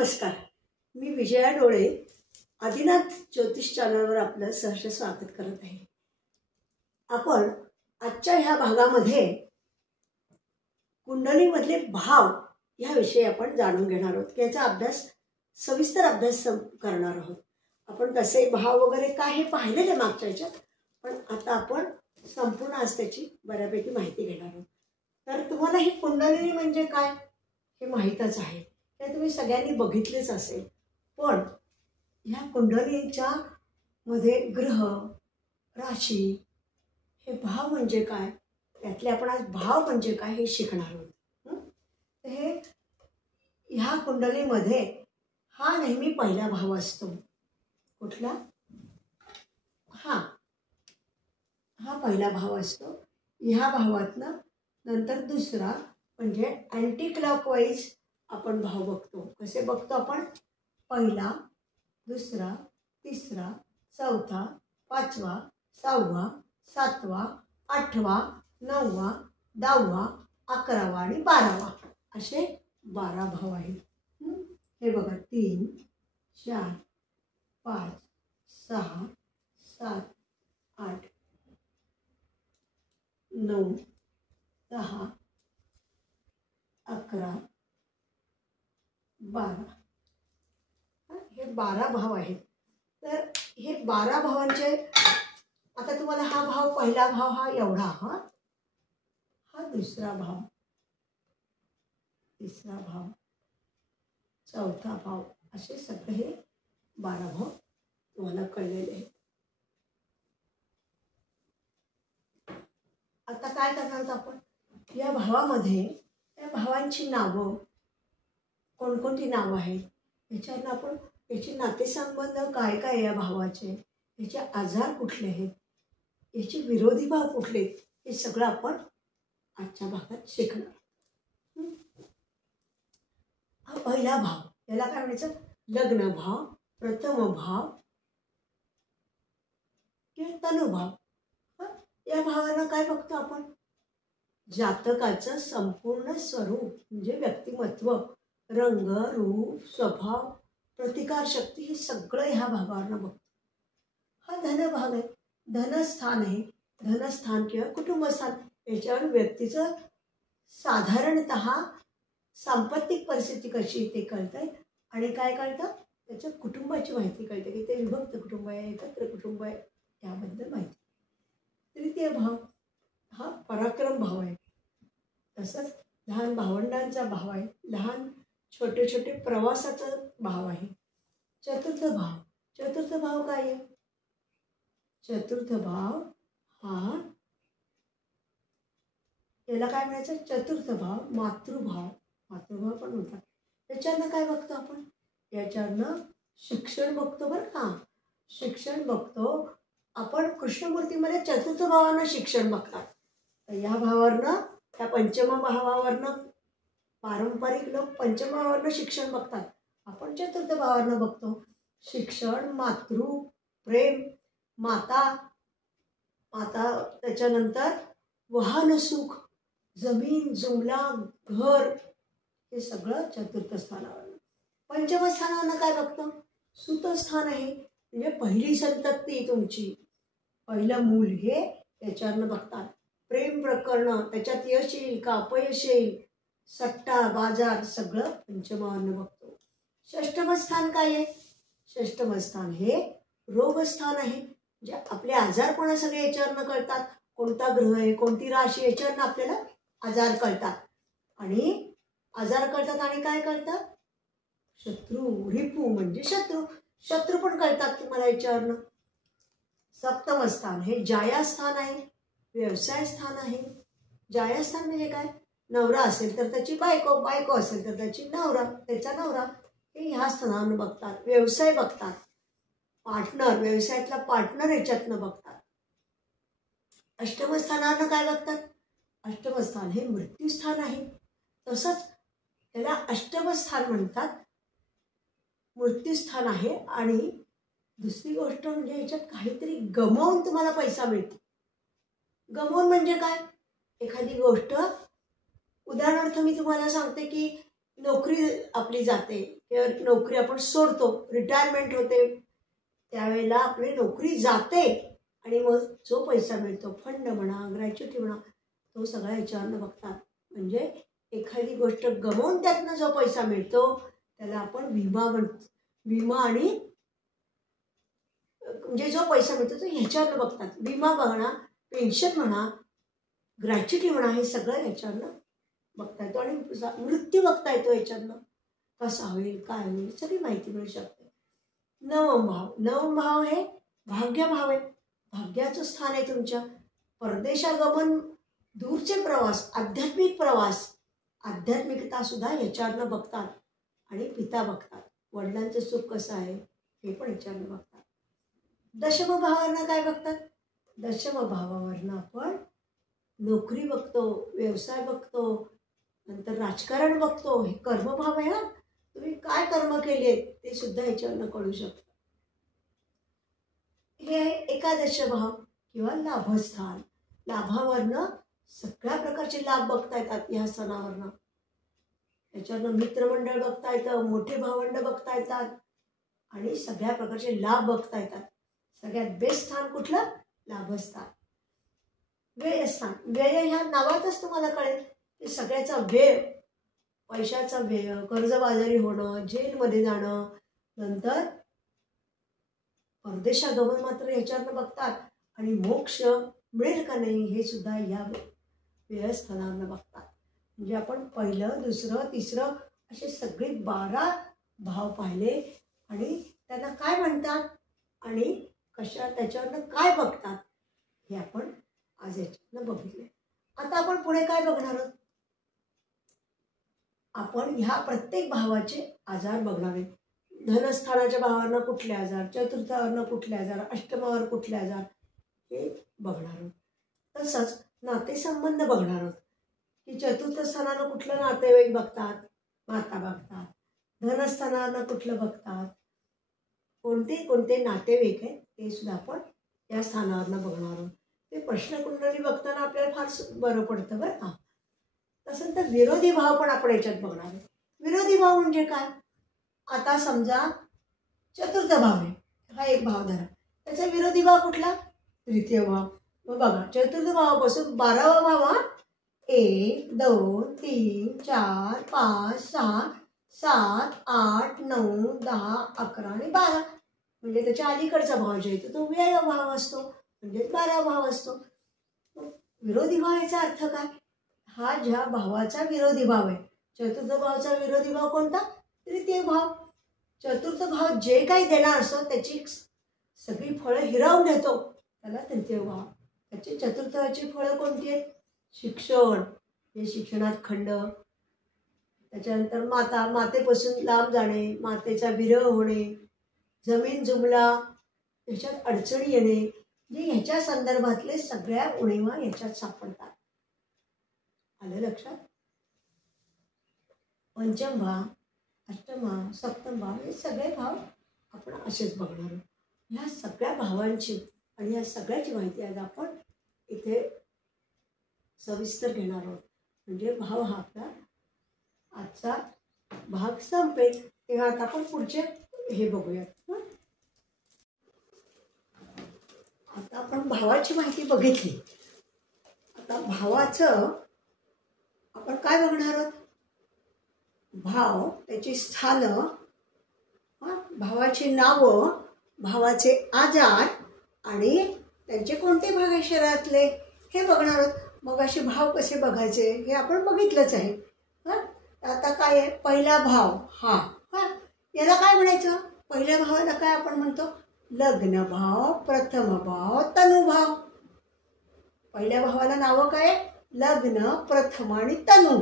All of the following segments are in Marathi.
नमस्कार. मी विजया डोळे आदिनाथ ज्योतिष चॅनलवर आपलं सहर्ष स्वागत करत आहे. आपण आजच्या ह्या भागामध्ये कुंडलीमधले भाव याविषयी आपण जाणून घेणार आहोत. याचा अभ्यास सविस्तर अभ्यास करणार आहोत. आपण कसे भाव वगैरे काय हे पाहिलेले मागच्या ह्याच्यात, पण आता आपण संपूर्ण आज त्याची बऱ्यापैकी माहिती घेणार आहोत. तर तुम्हाला ही कुंडली म्हणजे काय हे माहीतच आहे, ते तुम्ही सगळ्यांनी बघितलेच असेल. पण ह्या कुंडलीच्या मध्ये ग्रह, राशी, हे भाव म्हणजे काय, त्यातले आपण आज भाव म्हणजे काय हे शिकणार आहोत. हे ह्या कुंडलीमध्ये हा नेहमी पहिला भाव असतो. कुठला? हा पहिला भाव असतो. ह्या भावातनं नंतर दुसरा म्हणजे अँटी क्लॉकवाईज आपण भाव बघतो. कसे बघतो आपण? पहिला, दुसरा, तिसरा, चौथा, पाचवा, सहावा, सातवा, आठवा, नववा, 10वा, 11वा आणि 12वा असे 12 भाव आहेत. हे बघा 3, 4, 5, 6, 7, 8, 9, 10, 11, 12 हे 12 भाव आहेत. तर हे 12 भावांचे आता तुम्हाला हा भाव, पहिला भाव हा एवढा, हा दुसरा भाव, तिसरा भाव, चौथा भाव, असे सगळे हे 12 भाव तुम्हाला कळलेले आहेत. आता काय करणार आहोत आपण? या भावामध्ये त्या भावांची नावं, कोणकोणती नावं आहेत, याच्यानं आपण याचे नातेसंबंध काय काय या भावाचे, याचे आजार कुठले आहेत, याचे विरोधी भाव कुठले, हे सगळं आपण आजच्या भागात शिकणार. हा पहिला भाव, याला काय म्हणायचं? लग्न भाव, प्रथम भाव किंवा तनुभाव. या भावाला काय बघतो आपण? जातकाचं संपूर्ण स्वरूप म्हणजे व्यक्तिमत्व, रंग, रूप, स्वभाव, प्रतिकार शक्ती, हे सगळं ह्या भावावरनं बघतो. हा धनभाग आहे, धनस्थान आहे. धनस्थान किंवा कुटुंबस्थान याच्यावर व्यक्तीचं साधारणतः सांपत्तिक परिस्थिती कशी ते कळतंय. आणि काय कळतं? त्याच्या कुटुंबाची माहिती कळते की ते विभक्त कुटुंब आहे, एकत्र कुटुंब आहे, याबद्दल माहिती. तृतीय भाव हा पराक्रम भाव आहे. तसंच लहान भावंडांचा भाव आहे, लहान छोटे छोटे प्रवासाचा भाव आहे. चतुर्थ भाव काय आहे? चतुर्थ भाव हा, याला काय म्हणायचं? चतुर्थ भाव मातृभाव पण म्हणतात. याच्यानं काय बघतो आपण? याच्यानं शिक्षण बघतो बरं का. शिक्षण बघतो आपण. कृष्णमूर्तीमध्ये चतुर्थ भावानं शिक्षण बघतात. तर या भावावरनं, त्या पंचम भावावरनं पारंपरिक लोक पंचम भावावरनं शिक्षण बघतात. आपण चतुर्थ भावावरनं बघतो. शिक्षण, मातृ प्रेम, माता, त्याच्यानंतर वाहन सुख, जमीन, जुमला, घर, हे सगळं चतुर्थ स्थानावरनं. पंचम स्थानावरनं काय बघतो? सुतस्थान आहे, म्हणजे पहिली संतती तुमची, पहिलं मूल, हे याच्यावरनं बघतात. प्रेम प्रकरण, त्याच्यात यश येईल का अपयश येईल, सट्टा बाजार, सगळं पंचमावरनं बघतो. षष्ठम स्थान काय आहे? षष्ठम स्थान हे रोगस्थान आहे, म्हणजे आपले आजार कोणा सगळे याच्यावरनं कळतात. कोणता ग्रह आहे, कोणती राशी, याच्यावरनं आपल्याला आजार कळतात. आणि आजार कळतात आणि काय कळतात? शत्रू, रिपू म्हणजे शत्रू पण कळतात तुम्हाला याच्यावरनं. सप्तम स्थान हे जायास्थान आहे, व्यवसाय स्थान आहे. जायास्थान म्हणजे काय? नवरा असेल तर त्याची बायको, बायको असेल तर त्याचा नवरा, हे ह्या स्थानावरून बघतात. व्यवसाय बघतात. पार्टनर, व्यवसायातला पार्टनर याच्यातनं बघतात. अष्टम स्थानावरनं काय बघतात? अष्टम स्थान हे मृत्यूस्थान आहे. तसंच त्याला अष्टम स्थान म्हणतात, मृत्यूस्थान आहे. आणि दुसरी गोष्ट म्हणजे याच्यात काहीतरी गमावून तुम्हाला पैसा मिळतो. गमावून म्हणजे काय? एखादी गोष्ट, उदाहरणार्थ मी तुम्हाला सांगते की नोकरी आपली जाते किंवा नोकरी आपण सोडतो, रिटायरमेंट होते, त्यावेळेला आपली नोकरी जाते आणि मग जो पैसा मिळतो, फंड म्हणा, ग्रॅच्युटी म्हणा, तो सगळा ह्याच्यावरनं बघतात. म्हणजे एखादी गोष्ट गमावून त्यातनं जो पैसा मिळतो त्याला आपण विमा म्हणतो. विमा आणि म्हणजे जो पैसा मिळतो तो ह्याच्यावरनं बघतात. विमा म्हणा, पेन्शन म्हणा, ग्रॅच्युटी म्हणा, हे सगळं ह्याच्यावरनं बघता येतो. आणि मृत्यू बघता येतो ह्याच्यातनं. कसा होईल, काय होईल, सगळी माहिती मिळू शकते. नवम भाव, नवम भाव हे भाग्यभाव आहे. भाग्याचं स्थान आहे तुमच्या. परदेशागमन, दूरचे प्रवास, आध्यात्मिक प्रवास, आध्यात्मिकता सुद्धा ह्याच्यावरनं बघतात. आणि पिता बघतात, वडिलांचं सुख कसं आहे हे पण ह्याच्यावरनं बघतात. दशम भावावरनं काय बघतात? दशम भावावरनं आपण नोकरी बघतो, व्यवसाय बघतो, नंतर राजकारण बघतो. हे कर्मभाव आहे ना, तुम्ही काय कर्म केले ते सुद्धा ह्याच्यावरनं कळू शकतं. हे एकादश भाव किंवा लाभस्थान. लाभावरनं सगळ्या प्रकारचे लाभ बघता येतात ह्या सणावरनं. याच्यावरनं मित्रमंडळ बघता येतं, मोठे भावंड बघता येतात आणि सगळ्या प्रकारचे लाभ बघता येतात. सगळ्यात बेस्ट स्थान कुठलं? लाभस्थान. व्ययस्थान, व्यय ह्या नावातच तुम्हाला कळेल की सगळ्याचा व्यय, पैशाचा व्यय, कर्जबाजारी होणं, जेलमध्ये जाणं, नंतर परदेशागमन मात्र ह्याच्यावरनं बघतात. आणि मोक्ष मिळेल का नाही हे सुद्धा या व्ययस्थानावरनं बघतात. म्हणजे आपण पहिलं, दुसरं, तिसरं असे सगळे 12 भाव पाहिले आणि त्यांना काय म्हणतात आणि कशा त्याच्यावरनं काय बघतात हे आपण आज याच्यातनं बघितले. आता आपण पुढे काय बघणार आहोत? आपण ह्या प्रत्येक भावाचे आजार बघणार आहे. धनस्थानाच्या भावांना कुठले आजार, चतुर्थावरनं कुठले आजार, अष्टमावर कुठले आजार हे बघणार आहोत. तसंच नातेसंबंध बघणार आहोत की चतुर्थ स्थानानं कुठलं नातेवाईक बघतात, माता बघतात. धनस्थानानं कुठलं बघतात, कोणते कोणते नातेवाईक आहेत ते सुद्धा आपण या स्थानावरनं बघणार आहोत. ते प्रश्नकुंडली बघताना आपल्याला फार बरं पडतं बरं का. तसं तर विरोधी भाव पण आपण याच्यात बघणार आहोत. विरोधी भाव म्हणजे काय? आता समजा चतुर्थ भाव आहे, हा एक भाव धरा, त्याचा विरोधी भाव कुठला? तृतीय भाव. मग बघा, चतुर्थ भावापासून 12वा भाव हा 1, 2, 3, 4, 5, 6, 7, 8, 9, 10, 11 आणि 12. म्हणजे त्याच्या अलीकडचा भाव जो येतो तो व्यय भाव असतो, म्हणजे 12 भाव असतो. विरोधी भाव याचा अर्थ काय? हा ज्या भावाचा विरोधी भाव आहे, चतुर्थ भावाचा विरोधी भाव कोणता? तृतीय भाव. चतुर्थ भाव जे काही देणार असतो त्याची सगळी फळं हिरावून घेतो, त्याला तृतीय भाव. त्याची चतुर्थाची फळं कोणती आहेत? शिक्षण, हे शिक्षणात खंड, त्याच्यानंतर मातेपासून लांब जाणे, मातेचा विरह होणे, जमीन जुमला, ह्याच्यात अडचणी येणे, म्हणजे ह्याच्या संदर्भातले सगळ्या उणीवा ह्याच्यात सापडतात. आलं लक्षात? पंचम भाव, अष्टम भाव, सप्तम भाव हे सगळे भाव आपण असेच बघणार आहोत. ह्या सगळ्या भावांची आणि या सगळ्याची माहिती आज आपण इथे सविस्तर घेणार आहोत. म्हणजे भाव हा आपला आजचा भाग संपेल. तेव्हा आता आपण पुढचे हे बघूयात. आता आपण भावाची माहिती बघितली. आता भावाचं आपण काय बघणार आहोत? भाव, त्याची स्थानं, भावाची नावं, भावाचे आजार आणि त्यांचे कोणते भाग आहे शरीरातले हे बघणार आहोत. मग असे भाव कसे बघायचे हे आपण बघितलंच आहे. आता काय आहे? पहिला भाव हा याला काय म्हणायचं? पहिल्या भावाला काय आपण म्हणतो? लग्न भाव, प्रथम भाव, तनुभाव. पहिल्या भावाला नावं काय? लग्न, प्रथम आणि तनु.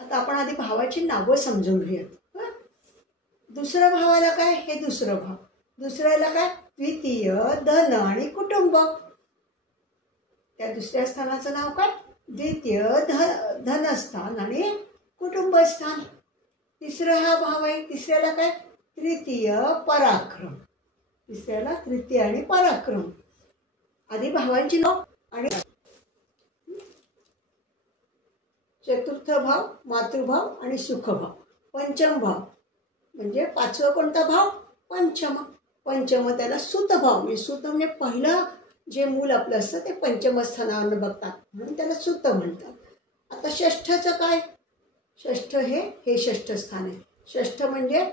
आता आपण आधी भावाची नावं समजून घेऊयात. दुसऱ्या भावाला काय? हे दुसरं भाव. दुसऱ्याला काय? द्वितीय, धन आणि कुटुंब. त्या दुसऱ्या स्थानाचं नाव काय? द्वितीय धनस्थान आणि कुटुंबस्थान. तिसरा हा भाव आहे. तिसऱ्याला काय? तृतीय पराक्रम. तिसऱ्याला तृतीय आणि पराक्रम. आधी भावांची नाव आणि चतुर्थ भाव मातृभाव आणि सुखभाव. पंचम भाव म्हणजे पाचवा कोणता भाव? पंचम. पंचम त्याला सुतभाव, म्हणजे सुत म्हणजे पहिलं जे मूल आपलं असतं ते पंचम स्थानावर बघतात म्हणून त्याला सुत म्हणतात. आता षष्ठचं काय? षष्ठ हे षष्ठ स्थान आहे. षष्ठ म्हणजे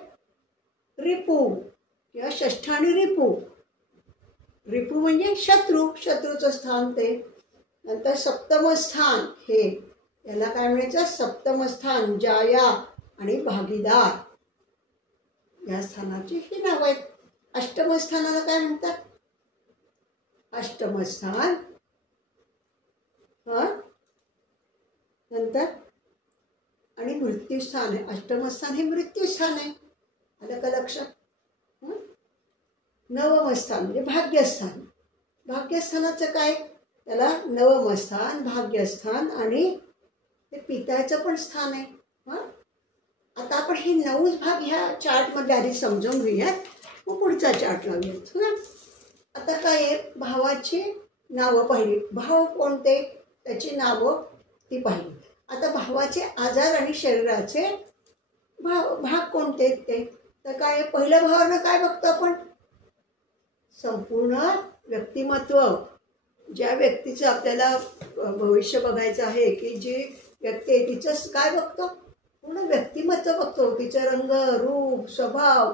रिपू किंवा षष्ठ आणि रिपू. रिपू म्हणजे शत्रूचं स्थान ते. नंतर सप्तम स्थान हे याला काय म्हणायचं? सप्तम स्थान जाया आणि भागीदार या स्थानाची ही नाव आहेत. अष्टम स्थानाला काय म्हणतात? अष्टम स्थान नंतर आणि मृत्यूस्थान आहे. अष्टम स्थान हे मृत्यूस्थान आहे. आलं का लक्षात? नवम स्थान म्हणजे भाग्यस्थान. भाग्यस्थानाचं काय? त्याला नवम स्थान, भाग्यस्थान आणि ते पित्याचं पण स्थान आहे. आता आपण हे 9 भाग ह्या चार्टमध्ये आधी समजून घेऊयात, मग पुढचा चार्ट लावूयात. आता काय आहे? भावाची नावं पाहिली. भाव कोणते त्याची नावं ती पाहिली. आता भावाचे आजार आणि शरीराचे भाग कोणते ते तर काय? पहिल्या भावानं काय बघतो आपण? संपूर्ण व्यक्तिमत्व. ज्या व्यक्तीचं आपल्याला भविष्य बघायचं आहे की जी व्यक्ती आहे तिचं काय बघतो? पूर्ण व्यक्तिमत्व बघतो. तिचं रंग, रूप, स्वभाव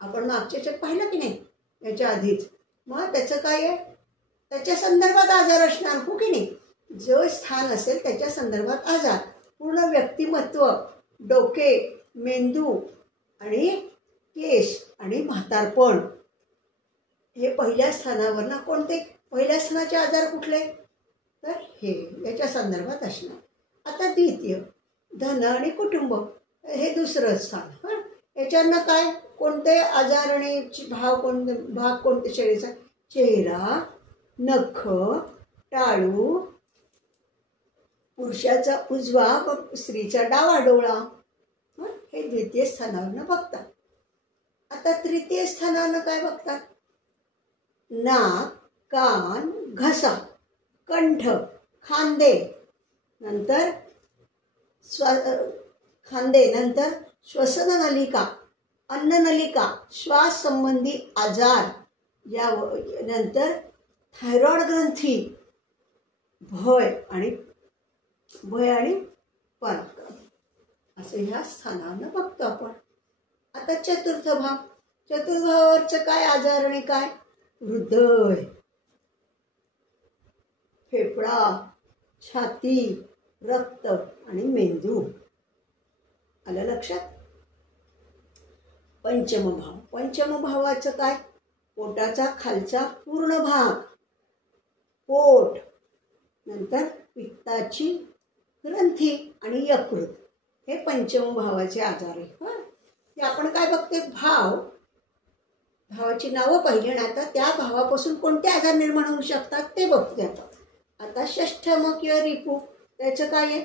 आपण मागच्या याच्यात पाहिलं की नाही याच्या आधीच. मग त्याचं काय आहे? त्याच्या संदर्भात आजार असणार हो की नाही? जो स्थान असेल त्याच्या संदर्भात आजार. पूर्ण व्यक्तिमत्व, डोके, मेंदू आणि केस आणि म्हातारपण हे पहिल्या स्थानावर कोणते? पहिल्या स्थानाचे आजार कुठले? तर हे याच्या संदर्भात असणार. आता द्वितीय धन आणि कुटुंब हे दुसरं स्थान. याच्यानं काय? कोणते आजार आणि भाग कोणते शरीराचा? चेहरा, नख, टाळू, पुरुषाचा उजवा व स्त्रीचा डावा डोळा हे द्वितीय स्थानावर बघतात. आता तृतीय स्थानावर काय बघतात? नाक, कान, घसा, कंठ, खांदे, नंतर नंतर श्वसन नलिका, अन्ननलिका, श्वास संबंधी आजार, या नंतर थायरॉइड ग्रंथी, भय आणि पराक्रम असे ह्या स्थानानं बघतो आपण. आता चतुर्थ भाव. चतुर्भावावरचं काय आजार आणि काय? हृदय, फेफडा, छाती, रक्त आणि मेंदू. आलं लक्षात? पंचम भाव. पंचम भावाचं काय? पोटाचा खालचा पूर्ण भाग, पोट, नंतर पित्ताची ग्रंथी आणि यकृत हे पंचम भावाचे आजार आहे. ते आपण काय बघते? भावाची नावं पाहिली आणि आता त्या भावापासून कोणते आजार निर्माण होऊ शकतात ते बघते आपण. आता षष्ठम किंवा रिपू त्याचं काय आहे?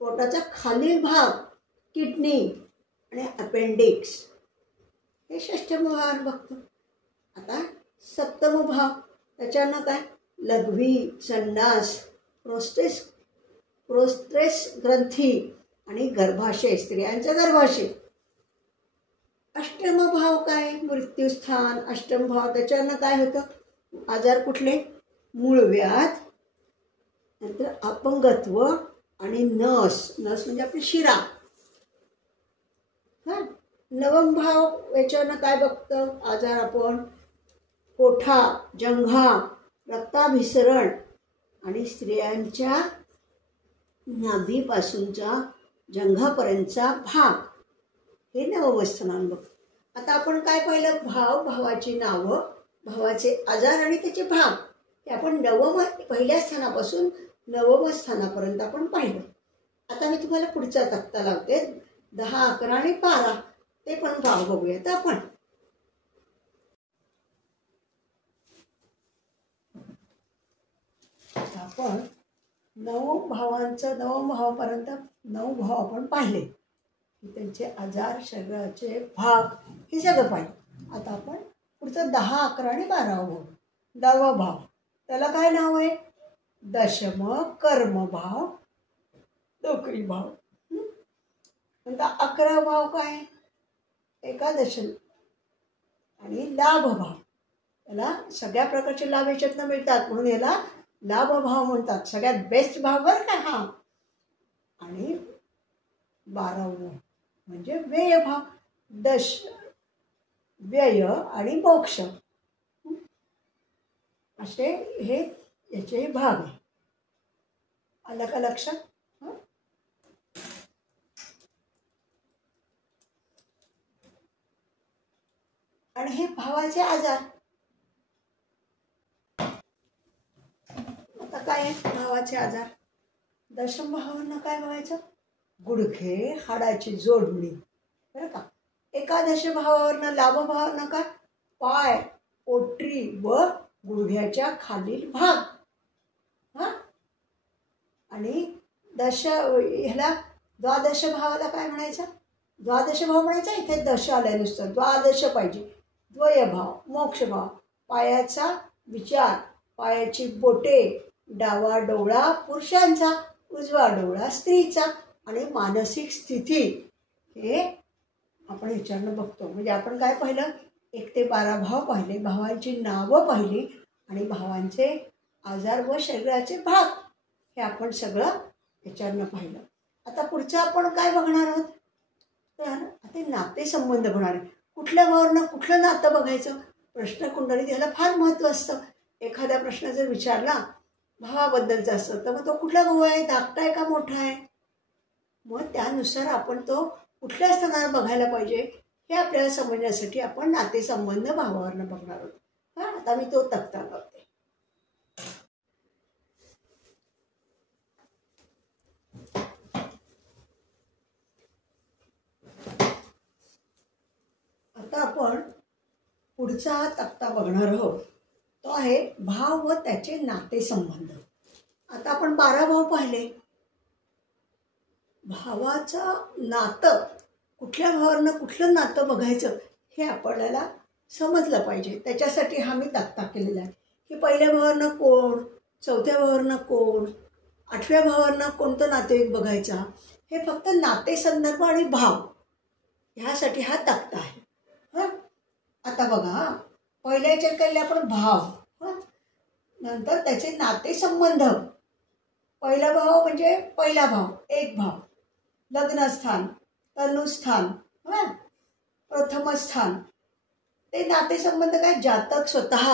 पोटाचा खालील भाग, किडनी आणि अपेंडिक्स हे षष्ठम भावावर बघतो. आता सप्तम भाव त्याच्यानं काय? लघवी, संडास, प्रोस्टेट ग्रंथी आणि गर्भाशय, स्त्रियांचा गर्भाशय. अष्टम भाव काय? मृत्यूस्थान. अष्टम भाव त्याच्यानं काय होतं? आजार कुठले? मूळव्याध, नंतर अपंगत्व आणि नस म्हणजे आपली शिरा. नवम भाव याच्यानं काय बघतं आजार आपण? कोठा, जंघा, रक्ताभिसरण आणि स्त्रियांच्या नाभीपासूनचा जंघापर्यंतचा भाग हे नवम स्थानावर बघतो. आता आपण काय पाहिलं? भावाची नावं, भावाचे आजार आणि त्याचे भाग हे आपण पहिल्या स्थानापासून नवम स्थानापर्यंत आपण पाहिलं. आता मी तुम्हाला पुढचा तक्ता लावते 10, 11 आणि 12 ते पण भाव बघूयात आपण. आपण नवम भावापर्यंत 9 भाव आपण पाहिले की त्यांचे आजार, शरीराचे भाग हे सगळं पाहिजे. आता आपण पुढचं 10, 11 आणि 12 बघू. 10वा भाव त्याला काय नाव आहे? दशम कर्मभाव नोकरी भाव. नंतर 11 भाव काय, एकादश आणि लाभ भाव. याला सगळ्या प्रकारचे लाभ याच्यातनं मिळतात म्हणून याला लाभ भाव म्हणतात. सगळ्यात बेस्ट भाव बरं का हा. आणि 12 म्हणजे व्यय भाव, व्यय आणि मोक्ष असे हे याचे भाग आहे. आलं का लक्षात? आणि हे भावाचे आजार. आता काय आहे भावाचे आजार? दशम भावांना काय बघायचं? गुडघे, हाडाची जोडणी बरं का. एकादश भावावरनं लाभ भावांना काय? पाय, पोटरी व गुडघ्याच्या खालील भाग. हा. आणि ह्याला द्वादश भावाला काय म्हणायचं? द्वादश भाव म्हणायचा. इथे दश आलाय नुसतं, द्वादश पाहिजे. द्वयभाव, मोक्षभाव, पायाचा विचार, पायाची बोटे, डावा डोळा पुरुषांचा, उजवा डोळा स्त्रीचा आणि मानसिक स्थिती हे आपण विचारणं बघतो. म्हणजे आपण काय पाहिलं? 1 ते 12 भाव पाहिले, भावांची नावं पाहिली आणि भावांचे आजार व शरीराचे भाग हे आपण सगळं विचारणं पाहिलं. आता पुढचं आपण काय बघणार आहोत? तर आता नातेसंबंध बघणार आहे. कुठल्या भावांना कुठलं नातं बघायचं? प्रश्नकुंडलीत याला फार महत्त्व असतं. एखादा प्रश्न जर विचारला भावाबद्दलचा असतं तर मग तो कुठला भाऊ आहे, धाकटा आहे का मोठा आहे? मग त्यानुसार आपण तो कुठल्या स्थानावर बघायला पाहिजे हे आपल्याला समजण्यासाठी आपण नातेसंबंध भावावरनं बघणार आहोत. हा, आता मी तो तक्ता लावते. आता आपण पुढचा तक्ता बघणार आहोत. तो आहे भाव व त्याचे नातेसंबंध. आता आपण 12 भाव पाहिले. भावाचं नातं कुठल्या भावावरनं कुठलं नातं बघायचं हे आपल्याला समजलं पाहिजे. त्याच्यासाठी हा मी तक्ता केलेला आहे की पहिल्या भावावरनं कोण, चौथ्या भावावरनं कोण, 8व्या भावावरनं कोणतं नातेवाईक बघायचा, हे फक्त नातेसंदर्भ आणि भाव ह्यासाठी हा तक्ता आहे. हां, आता बघा, पहिल्या याच्यात केले आपण भाव. हां, नंतर त्याचे नातेसंबंध. पहिला भाव म्हणजे पहिला भाव, एक भाव, लग्नस्थान, तनुस्थान, हां, प्रथम स्थान. ते नातेसंबंध काय? जातक स्वतः,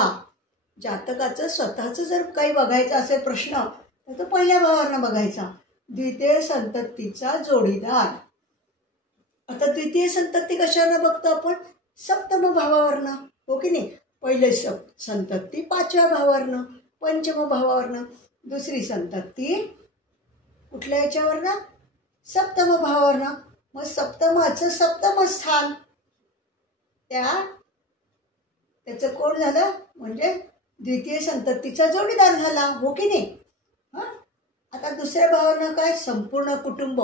जातकाचं स्वतःचं जर काही बघायचं असेल प्रश्न तर तो पहिल्या भावावरनं बघायचा. द्वितीय संततीचा जोडीदार. आता द्वितीय संतती कशावरनं बघतो आपण? सप्तम भावावरनं, हो की नाही? पहिले संतती 5व्या भावावरनं, पंचम भावावरनं. दुसरी संतती कुठल्या याच्यावरनं? सप्तम भावावरनं. मग सप्तमाचं सप्तम स्थान, त्याचं कोण झालं? म्हणजे द्वितीय संततीचा जोडीदार झाला, हो की नाही? हां, आता दुसऱ्या भावावरनं काय? संपूर्ण कुटुंब.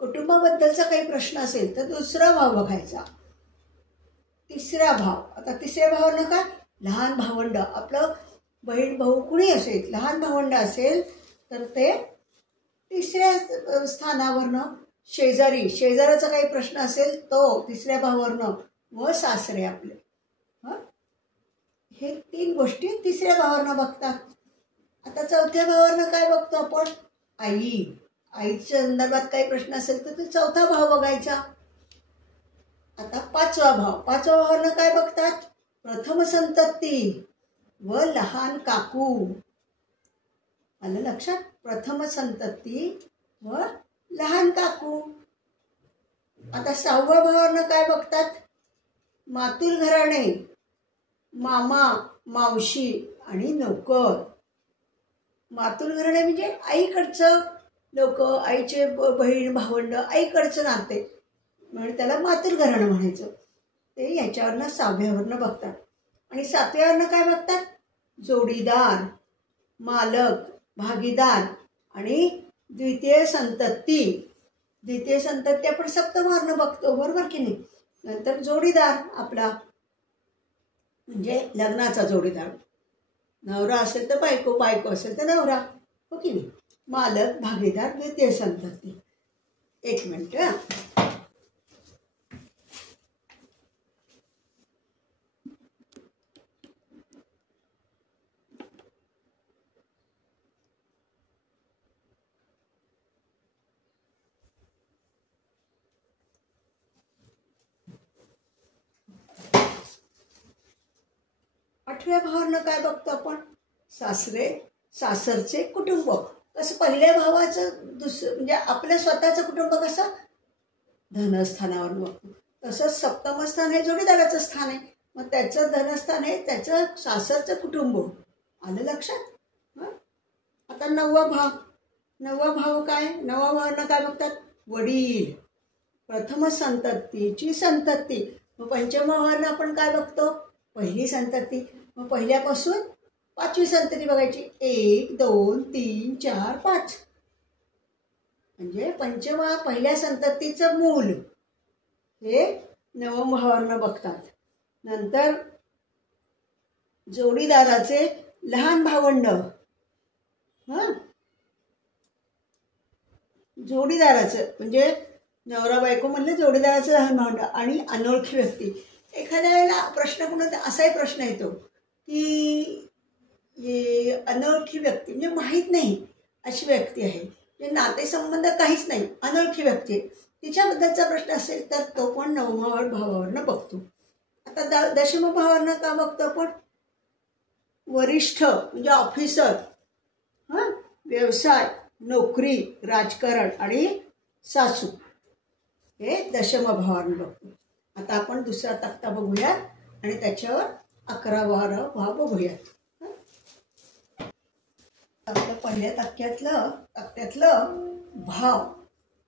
कुटुंबाबद्दलचा काही प्रश्न असेल तर दुसरा भाव बघायचा. तिसरा भाव. आता तिसऱ्या भावावरनं काय? लहान भावंड, आपलं बहीण भाऊ कुणी असेल, लहान भावंड असेल तर ते तिसऱ्या स्थानावरनं. शेजारी, शेजाराचा काही प्रश्न असेल तो तिसऱ्या भावावरनं. व सासरे आपले. हां, हे 3 गोष्टी तिसऱ्या भावावरनं बघतात. आता चौथ्या भावावरनं काय बघतो आपण? आई. आईच्या संदर्भात काही प्रश्न असेल तर तो चौथा भाव बघायचा. आता 5वा भाव. 5व्या भावावरनं काय बघतात? प्रथम संतती व लहान काकू. आलं लक्षात? प्रथम संतती व लहान काकू. आता 6व्या भावावरनं काय बघतात? मातुल घराणे, मामा, मावशी आणि नोकर. मातुल घराणे म्हणजे आईकडचं लोक, आईचे बहीण भावंड, आईकडचं नाते, म्हणजे त्याला मातुल घराणं म्हणायचं. ते याच्यावरनं 6व्यावरनं बघतात. आणि 7व्यावरनं काय बघतात? जोडीदार, मालक, भागीदार आणि द्वितीय संतती. द्वितीय संतती आपण सप्तमावरनं बघतो, बरोबर की नाही? नंतर जोडीदार आपला म्हणजे लग्नाचा जोडीदार. नवरा असेल तर बायको, बायको असेल तर नवरा. हो की नाही. मालक, भागीदार, द्वितीय संतती. एक मिनिट. 8व्या भावानं काय बघतो आपण? सासरचे कुटुंब. कसं पहिल्या भावाचं म्हणजे आपल्या स्वतःचं कुटुंब कसं धनस्थानावर बघतो, तसंच सप्तम स्थान हे जोडीदाराचं स्थान आहे. मग त्याचं धनस्थान हे त्याचं सासरचं कुटुंब. आलं लक्षात? आता 9वा भाव काय? 9व्या भावानं काय बघतात? वडील, प्रथम संततीची संतती. मग 5व्या भावानं आपण काय बघतो? पहिली संतती. मग पहिल्यापासून 5वी संतती बघायची. 1 2 3 4 5. म्हणजे पहिल्या संततीचं मूल हे 9व्या भावानं बघतात. नंतर जोडीदाराचे लहान भावंड, जोडीदाराचं म्हणजे नवरा बायको म्हणलं जोडीदाराचं लहान भावंड आणि अनोळखी व्यक्ती. एखाद्या वेळेला प्रश्न कोणता असाही प्रश्न येतो की अनोळखी व्यक्ती म्हणजे माहीत नाही अशी व्यक्ती आहे, म्हणजे नातेसंबंध काहीच नाही, अनोळखी व्यक्ती, तिच्याबद्दलचा प्रश्न असेल तर तो पण 9व्या भावावरनं बघतो. आता 10व्या भावावरनं का बघतो आपण? वरिष्ठ म्हणजे ऑफिसर, व्यवसाय, नोकरी, राजकारण आणि सासू, हे 10व्या भावावरनं बघतो. आता आपण दुसरा तक्ता बघूया आणि त्याच्यावर 11वा भाव बघूया. आपल्या पहिल्या तक्त्यातलं भाव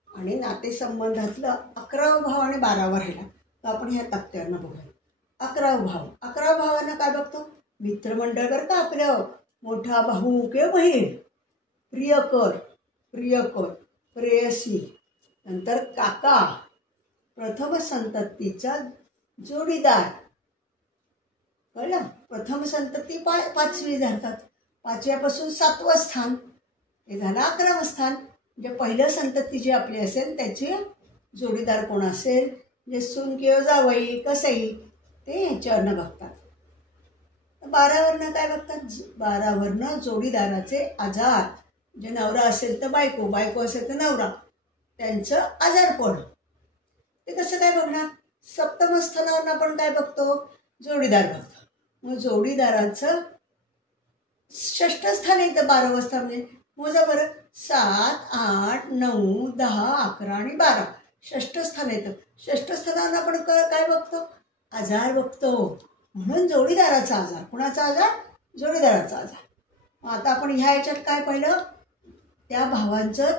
आणि नातेसंबंधातलं 11वा भाव आणि 12वा राहिला, तर आपण ह्या तक्त्यावरनं बघूया. 11वा भाव. 11व्या भावानं काय बघतो? मित्रमंडळ. बरं का, आपलं मोठा भाऊ किंवा बहीण, प्रियकर, प्रेयसी, नंतर काका, प्रथम संततीचा जोडीदार. कळलं? प्रथम संतती 5वी धरतात. 5व्यापासून 7वं स्थान हे झालं 11वं स्थान. म्हणजे पहिलं संतती जी आपली असेल त्याचे जोडीदार कोण असेल, म्हणजे सून किंवा जावई, कसई, ते ह्याच्यावरनं बघतात. 12वरनं काय बघतात? 12वरनं जोडीदाराचे आजार, म्हणजे नवरा असेल तर बायको असेल तर नवरा, त्यांचं आजारपण. ते कसं काय बघणार? सप्तम स्थानावरनं आपण काय बघतो? जोडीदार बघतो. मग जोडीदाराचं 6ष्ठ स्थान येतं 12वं स्थान. म्हणजे मोजा बरं, 7 8 9 10 11 आणि 12, 6ष्ठ स्थान येतं. 6ष्ठ स्थानावर आपण काय बघतो? आजार बघतो. म्हणून जोडीदाराचा आजार. कुणाचा आजार? जोडीदाराचा आजार. मग आता आपण ह्या ह्याच्यात काय पाहिलं? त्या भावांचं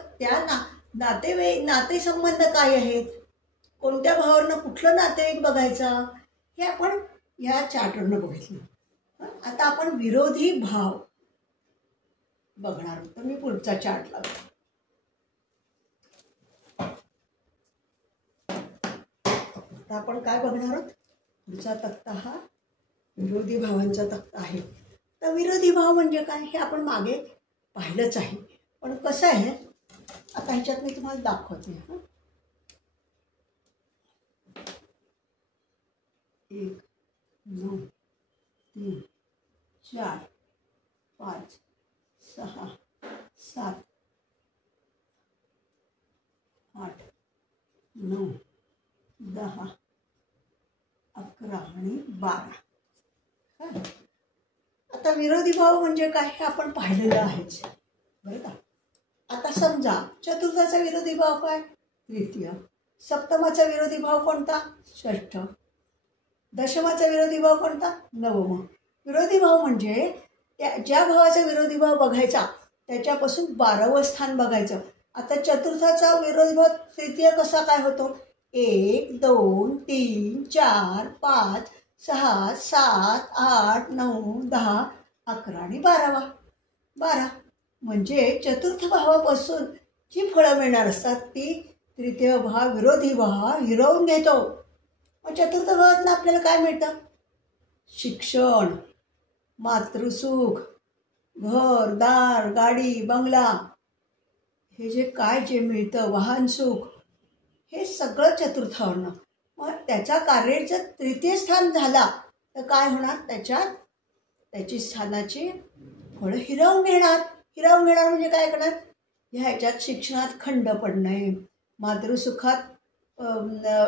नातेसंबंध काय आहेत, कोणत्या भावावरनं कुठलं नातेवाईक बघायचा, हे आपण या चार्टवरनं बघितलं. आता आपण विरोधी भाव बघणार आहोत. तर मी पुढचा चार्ट लावतो. आता आपण काय बघणार आहोत? पुढचा तक्ता हा विरोधी भावांचा तक्ता आहे. तर विरोधी भाव म्हणजे काय हे आपण मागे पाहिलंच आहे, पण कसं आहे आता ह्याच्यात मी तुम्हाला दाखवते. 1 9 3 4 5 6 7 8 9 10 11 आणि 12. आता विरोधी भाव म्हणजे काय हे आपण पाहिलेलं आहेच, बरं का. आता समजा चतुर्थाचा विरोधी भाव काय? तृतीय. सप्तमाचा विरोधी भाव कोणता? षष्ठ. दशमाचा विरोधी भाव कोणता? नवम. विरोधी भाव म्हणजे ज्या भावाचा विरोधी भाव बघायचा त्याच्यापासून 12वं स्थान बघायचं. आता चतुर्थाचा विरोधी भाव तृतीय कसा काय होतो? 1 2 3 4 5 6 7 8 9 10 11 आणि 12. म्हणजे चतुर्थ भावापासून जी फळं मिळणार असतात ती तृतीय भाव विरोधी भाव हिरवून घेतो. मग चतुर्थ भावातनं आपल्याला काय मिळतं? शिक्षण, मातृसुख, घर दार गाडी बंगला हे जे काय जे मिळतं वाहन सुख हे सगळं चतुर्थावरनं. मग त्याचा कार्य जर तृतीय स्थान झाला तर काय होणार, त्याची स्थानाची फळं हिरावून घेणार. हिरावून घेणार म्हणजे काय करणार, ह्याच्यात शिक्षणात खंड पडणे, मातृसुखात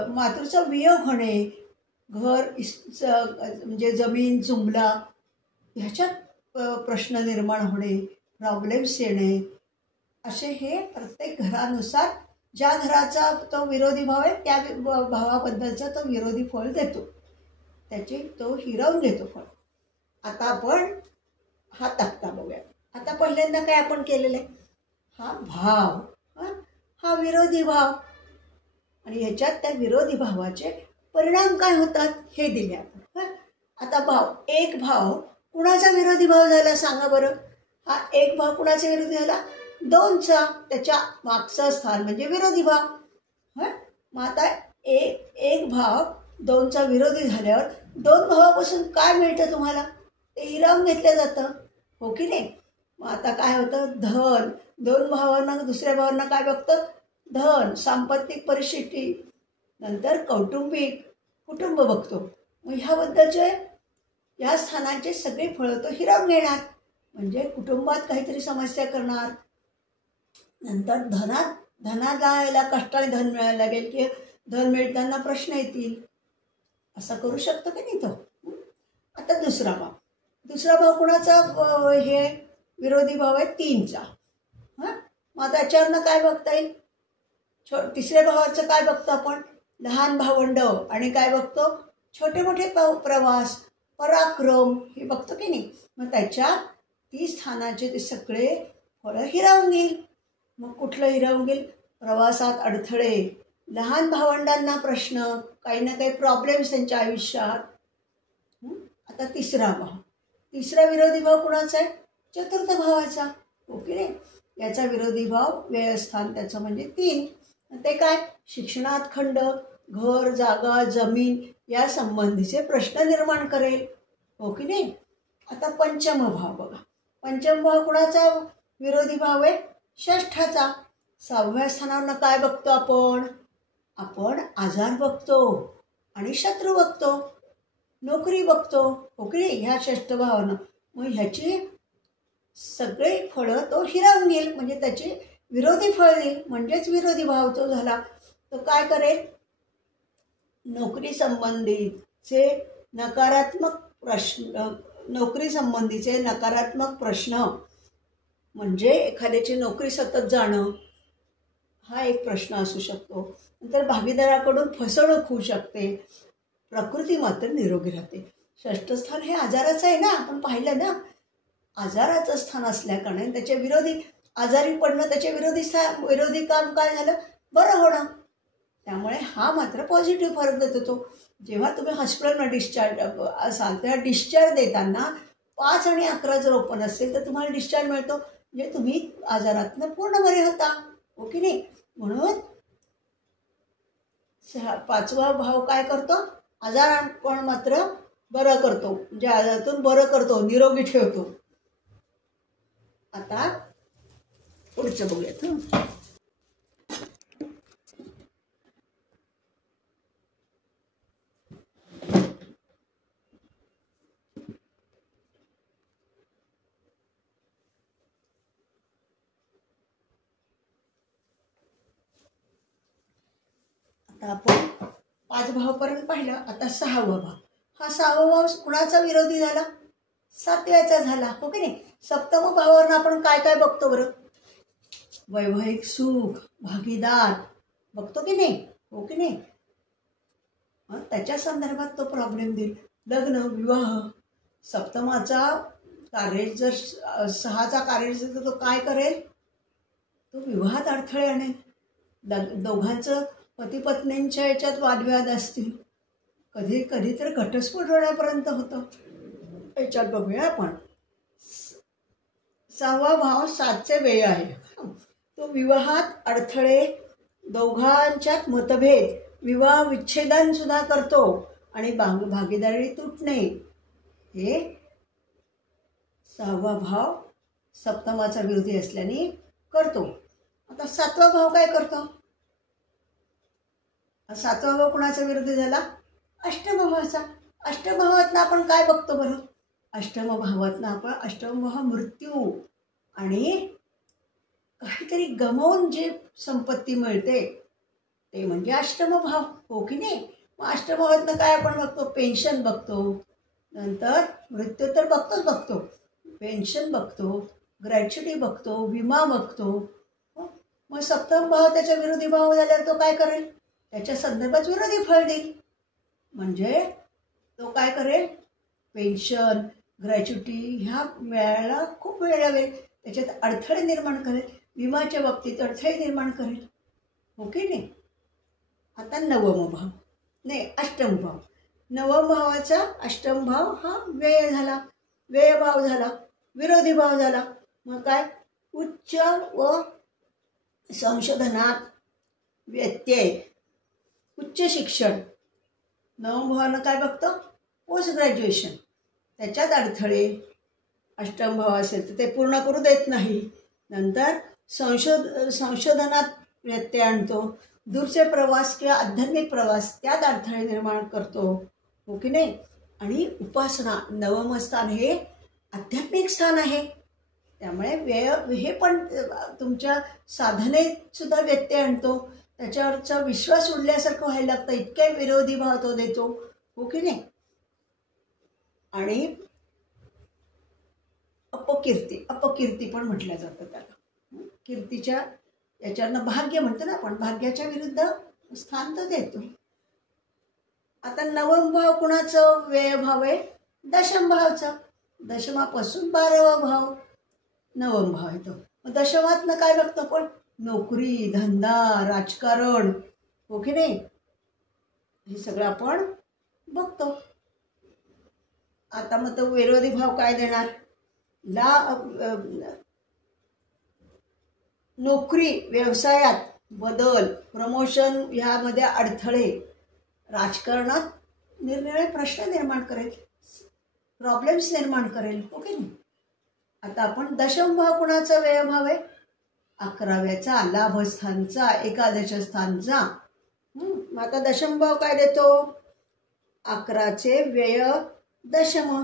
मातृचा वियोग होणे, घर म्हणजे जमीन जुमला ह्याच्यात प्रश्न निर्माण होणे, प्रॉब्लेम्स येणे, असे हे प्रत्येक घरानुसार ज्या घराचा तो विरोधी भाव आहे त्या भावाबद्दलचा तो विरोधी फळ देतो, त्याची तो हिरावून घेतो फळ. आता आपण हा तक्ता बघूया. आता पहिल्यांदा काय आपण केलेलं आहे, हा भाव, हा विरोधी भाव आणि ह्याच्यात त्या विरोधी भावाचे परिणाम काय होतात हे दिले आपण. आता भाव, एक भाव कुणाचा विरोधी भाव झाला सांगा बरं. हा एक भाव कुणाचा विरोधी झाला, दोनचा, त्याच्या मागचं स्थान म्हणजे विरोधी भाव. मग आता एक भाव दोनचा विरोधी झाल्यावर दोन भावापासून काय मिळतं तुम्हाला, ते हिरावून घेतलं जातं, हो की नाही. मग आता काय होतं, धन, दोन भावांना दुसऱ्या भावांना काय बघतं, धन, सांपत्तिक परिस्थिती, नंतर कुटुंब बघतो. मग ह्याबद्दलचे या स्थानाचे सगळे फळं तो हिरावून घेणार, म्हणजे कुटुंबात काहीतरी समस्या करणार. नंतर धनाला याला कष्टाने धन मिळायला लागेल की धन मिळताना प्रश्न येतील, असं करू शकतो की नाही तो. आता दुसरा भाव कुणाचा हे विरोधी भाव आहे, तीनचा. मग त्याच्यावरनं काय बघता येईल, तिसऱ्या भावाचं काय बघतो आपण, लहान भावंड, आणि काय बघतो, छोटे मोठे प्रवास, पराक्रम हे बघतो की नाही. मग त्याच्या ती स्थानाचे ते सगळे फळं हिरावून घेईल. मग कुठलं हिरावून घेईल, प्रवासात अडथळे, लहान भावंडांना प्रश्न, काही ना काही प्रॉब्लेम्स त्यांच्या आयुष्यात. आता तिसरा विरोधी भाव कुणाचा आहे, चतुर्थ भावाचा, हो की नाही. याचा विरोधी भाव व्ययस्थान त्याचं म्हणजे 3. ते काय, शिक्षणात खंड, घर जागा जमीन या संबंधीचे प्रश्न निर्माण करेल, हो की नाही. आता पंचम भाव बघा, पंचम भाव कुणाचा विरोधी भाव आहे, षष्ठाचा. 6व्या स्थानावर काय बघतो आपण आजार बघतो आणि शत्रू बघतो, नोकरी बघतो, हो की नाही, ह्या षष्ठ भावानं. मग ह्याची सगळे फळं तो हिरावून घेईल, म्हणजे त्याची विरोधी फळ देईल, म्हणजेच विरोधी भाव तो झाला. तो काय करेल, नोकरी संबंधीचे नकारात्मक प्रश्न म्हणजे एखाद्याची नोकरी सतत जाणं हा एक प्रश्न असू शकतो. नंतर भागीदाराकडून फसवणूक होऊ शकते. प्रकृती मात्र निरोगी राहते. षष्ठ स्थान हे आजाराचं आहे ना, आपण पाहिलं ना, आजाराचं स्थान असल्याकारणे त्याच्या विरोधी आजारी पडणं, त्याच्या विरोधी काम काय झालं, बरं होणं. त्यामुळे हा मात्र पॉझिटिव्ह फरक देतो तो. जेव्हा तुम्ही हॉस्पिटलमध्ये डिस्चार्ज असाल तेव्हा डिस्चार्ज देताना 5 आणि 11 जर ओपन असेल तर तुम्हाला डिस्चार्ज मिळतो, म्हणजे तुम्ही आजारातनं पूर्ण बरे होता, हो की नाही. म्हणून 5वा भाव काय करतो, आजारांपण मात्र बरं करतो, म्हणजे आजारातून बरं करतो, निरोगी ठेवतो. आता पुढचं बघूयात. आता आपण 5 भावापर्यंत पाहिलं. आता 6वा भाव, हा 6वा भाव कुणाचा विरोधी झाला, 7व्याचा झाला, हो की नाही. सप्तम भावावरून आपण काय काय बघतो बरं, वैवाहिक सुख, भागीदार बघतो की नाही, हो की नाही. त्याच्या संदर्भात तो प्रॉब्लेम देईल. लग्न विवाह, सप्तमाचा कार्य जर 6चा कार्य असेल तर तो काय करेल, तो विवाहात अडथळे आणेल. दोघांचं पती पत्नींच्या याच्यात वादविवाद असतील, कधी कधी तर घटस्फोट होण्यापर्यंत होतं. याच्यात बघूया आपण. 6वा भाव 7चे व्यय आहे. तो विवाहात अडथळे, दोघांच्यात मतभेद, विवाह विच्छेदन सुद्धा करतो आणि भागीदारी तुटणे, हे 6वा भाव सप्तमाचा विरोधी असल्याने करतो. आता 7वा भाव काय करतो? 7वा भाव कुणाचा विरोधी झाला? अष्टम भावाचा. अष्टम भावातनं आपण काय बघतो बरं? अष्टम भावातनं आपण अष्टम भाव मृत्यू आणि काहीतरी गमावून जे संपत्ती मिळते ते म्हणजे अष्टम भाव, हो की नाही? मग अष्टम भावातनं काय आपण बघतो? पेन्शन बघतो, नंतर मृत्यू तर बघतो, पेन्शन बघतो, ग्रॅच्युटी बघतो, विमा बघतो. मग सप्तम भाव त्याच्या विरोधी भाव झाल्यावर तो काय करेल? त्याच्या संदर्भात विरोधी फळ देईल. म्हणजे तो काय करेल? पेन्शन, ग्रॅच्युटी ह्या मिळायला खूप वेळ लागेल, त्याच्यात अडथळे निर्माण करेल, विमाच्या बाबतीत अडथळे निर्माण करेल, हो की नाही? आता नवम भाव, नाही अष्टम भाव. नवम भावाचा अष्टम भाव हा व्यय झाला, व्यय भाव झाला, विरोधी भाव झाला. मग काय? उच्च व संशोधनात व्यत्यय, उच्च शिक्षण. नवम भावानं काय बघतो? पोस्ट ग्रॅज्युएशन, त्याच्यात अडथळे. अष्टम भाव असेल तर ते पूर्ण करू देत नाही. नंतर संशोधनात व्यत्यय आणतो, दूरचे प्रवास किंवा आध्यात्मिक प्रवास त्यात अडथळे निर्माण करतो, हो की नाही? आणि उपासना, नवम स्थान हे आध्यात्मिक स्थान आहे, त्यामुळे हे पण तुमच्या साधनेत सुद्धा व्यत्यय आणतो. त्याच्यावरचा विश्वास उडल्यासारखं व्हायला लागतं, इतके विरोधी भाव तो देतो, हो की नाही? आणि अपकीर्ती पण म्हटलं जातं त्याला. कीर्तीच्या याच्यावरनं भाग्य म्हणतो ना आपण, भाग्याच्या विरुद्ध स्थान तर देतो. आता नवम भाव कुणाचं व्यय भाव आहे? दशम भावचा. दशमापासून 12वा भाव नवम भाव येतो. मग दशमातनं काय बघतो आपण? नोकरी, धंदा, राजकारण, हो की नाही? हे सगळं आपण बघतो. आता मग तो विरोधी भाव काय देणार? नोकरी, व्यवसायात बदल, प्रमोशन ह्यामध्ये अडथळे, राजकारणात निरनिराळे प्रश्न निर्माण करेल, प्रॉब्लेम्स निर्माण करेल, हो की नाही? आता आपण दशम भाव कुणाचा व्यय भाव आहे? 11व्याचा, लाभस्थानचा, एकादश स्थानचा. मग आता दशम भाव काय देतो? 11चे व्यय दशम,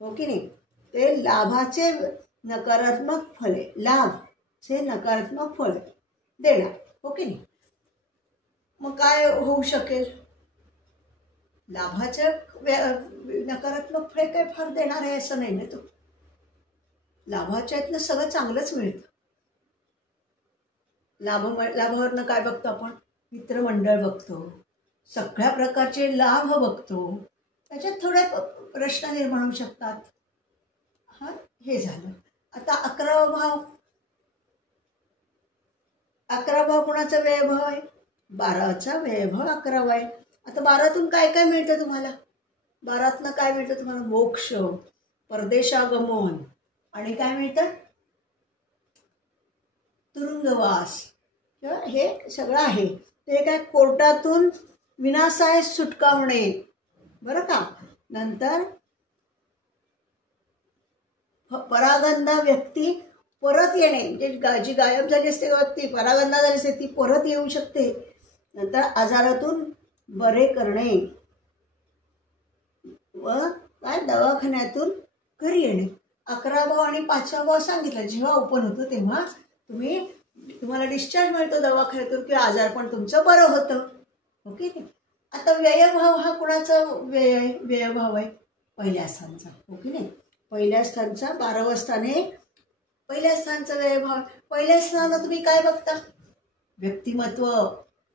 हो की नाही? ते लाभाचे नकारात्मक फळे, लाभचे नकारात्मक फळ देणार, हो की नाही? मग काय होऊ शकेल? लाभाचं नकारात्मक फळे काय फार देणार आहे असं नाही ना. तो लाभाच्या इथनं सगळं चांगलंच मिळतं. लाभावरनं काय बघतो आपण? मित्रमंडळ बघतो, सगळ्या प्रकारचे लाभ बघतो, त्याच्यात थोडे प्रश्न निर्माण होऊ शकतात. हा, हे झालं. आता 11वा भाव, 11 भाव कुणाचा व्ययभाव आहे? 12चा व्ययभाव 11वा आहे. आता 12तून काय काय मिळतं तुम्हाला? 12तनं काय मिळतं तुम्हाला? मोक्ष, परदेशागमन, आणि काय मिळतं? तुरुंगवास, हे सगळं आहे. ते काय? कोर्टातून विनासाय सुटका होणे, बरं का? नंतर परागंधा व्यक्ती परत येणे, म्हणजे जी गायब झाली असते व्यक्ती, परागंधा झाली असते ती परत येऊ शकते. नंतर आजारातून बरे करणे व काय? दवाखान्यातून घरी येणे. 11 भाव आणि 5वा भाव सांगितलं. जेव्हा ओपन होतो तेव्हा तुम्हाला डिस्चार्ज मिळतो दवाखान्यातून किंवा आजारपण तुमचं बरं होतं, ओके. आता व्ययभाव हा कुणाचा व्ययभाव आहे? पहिल्या स्थानचा, ओके नाही. पहिल्या स्थानचा 12वं स्थान हे पहिल्या स्थानचा व्ययभाव. पहिल्या स्थानाला तुम्ही काय बघता? व्यक्तिमत्व,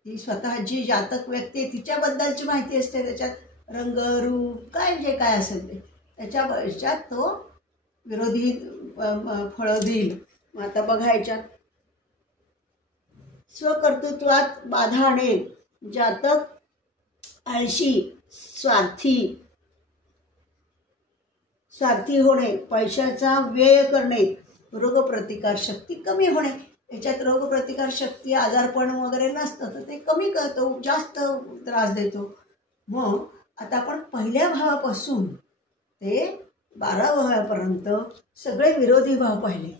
ती स्वतः जी जातक व्यक्ती आहे तिच्याबद्दलची माहिती असते. त्याच्यात रंग, रूप, काय जे काय असेल ते त्याच्यात तो विरोधी फळं देईल. मग आता बघायच्यात स्वकर्तृत्वात बाधा आणेल. जातक आळशी, स्वार्थी होणे, पैशाचा व्यय करणे, रोगप्रतिकार शक्ती कमी होणे. याच्यात रोगप्रतिकार शक्ती, आजारपण वगैरे नसतं तर ते कमी करतो, जास्त त्रास देतो. मग आता आपण पहिल्या भावापासून ते 12व्यापर्यंत सगळे विरोधी भाव पाहिले.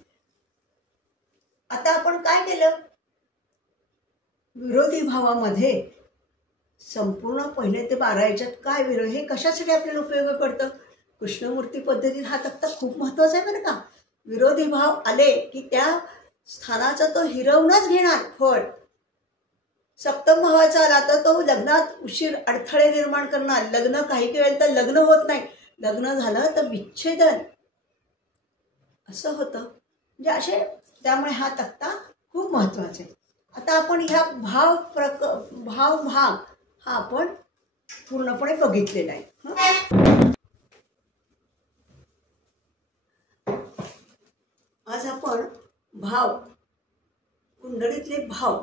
आता आपण काय केलं, विरोधी भावामध्ये संपूर्ण पहिले ते 12 याच्यात काय विरोध, हे कशासाठी आपल्याला उपयोगी पडतं. कृष्णमूर्ती पद्धतीत हा तक्ता खूप महत्त्वाचा आहे बरं का. विरोधी भाव आले की त्या स्थानाचा तो हिरवूनच घेणार फळ. सप्तम भावाचा आला तर तो लग्नात उशीर, अडथळे निर्माण करणार. लग्न काही वेळेला तर लग्न होत नाही, लग्न झालं तर विच्छेदन असं होतं. म्हणजे असे, त्यामुळे हा तक्ता खूप महत्त्वाचा आहे. आता आपण ह्या भाव भाग हा आपण पूर्णपणे बघितलेला आहे. आज आपण भाव, कुंडलीतले भाव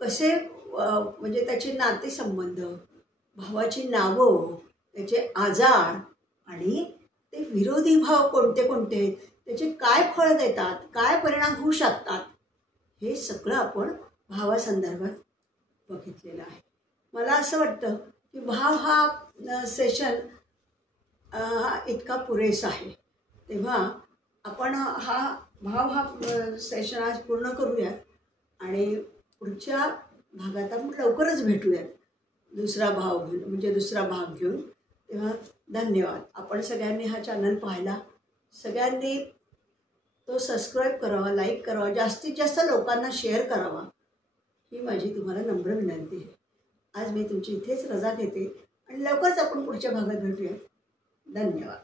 कसे, म्हणजे त्याचे नातेसंबंध, भावाची नावं, त्याचे आजार आणि ते विरोधी भाव कोणते कोणते, त्याचे काय फळ देतात, काय परिणाम होऊ शकतात, हे सगळं आपण भावासंदर्भात बघितलेलं आहे. मला असं वाटतं की भाव हा सेशन इतका पुरेसा आहे. तेव्हा आपण हा सेशन आज पूर्ण करूयात आणि पुढच्या भागात आपण लवकरच भेटूयात दुसरा भाग घेऊन. तेव्हा धन्यवाद. आपण सगळ्यांनी हा चॅनल पाहिला, सगळ्यांनी तो सबस्क्राईब करावा, लाईक करावा, जास्तीत जास्त लोकांना शेअर करावा, ही माझी तुम्हाला नम्र विनंती आहे. आज मी तुमची इथेच रजा घेते आणि लवकरच आपण पुढच्या भागात भेटूया. धन्यवाद.